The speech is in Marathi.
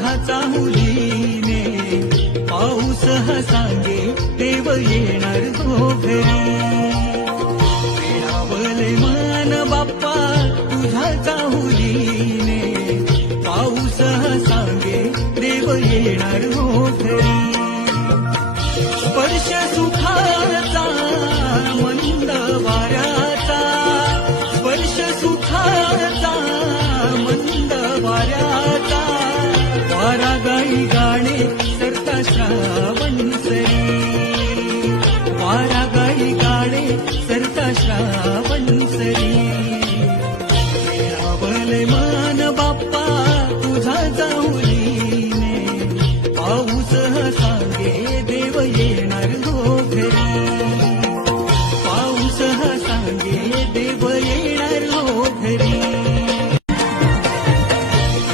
तुझा चाहुलीने, पाऊस हा सांगे देव येणार हो घरी. वेळावले मान बाप्पा तुझा चाहुलीने, पाऊस हा सांगे देव येणार हो घरी. स्पर्श सुखाचा मंद वाऱ्याचा, स्पर्श सुखाचा मंद वाऱ्याचा, वारा गाई गाणे सरता श्रावण सरी, वारा गाई गाणे सरता श्रावण सरी. वेळावले मान बाप्पा तुझा चाहुलीने, पाऊस हा सांगे देव येणार हो घरी. पाऊस हा सांगे देव येणार हो घरी.